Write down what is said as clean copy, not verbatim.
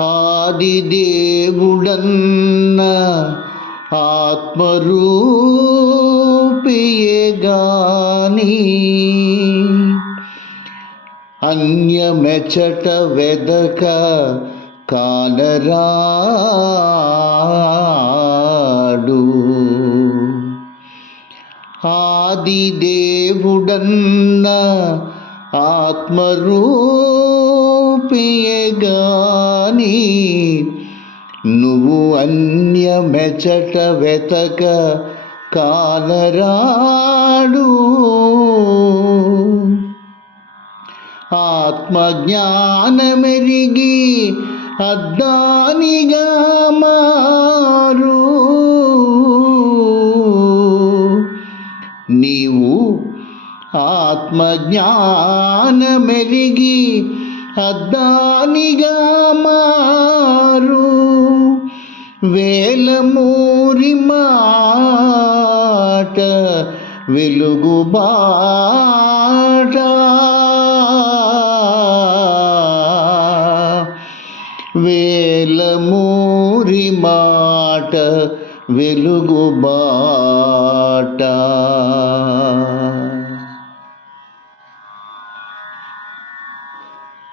ఆదిదేవుడన్న ఆత్మరూపియే గాని అన్యమెచట వెదక కానరాడు. ఆదిదేవుడన్న ఆత్మరూపియే గాని నువ్వు అన్యమెచట వెతక కానరాడు. ఆత్మజ్ఞానమెరిగి అద్దానిగా మారు. నీవు ఆత్మజ్ఞానమెరిగి అద్దానిగా మారు. వేలమూరి మాట వెలుగు బాట. వేలమూరి మాట వెలుగు బాట.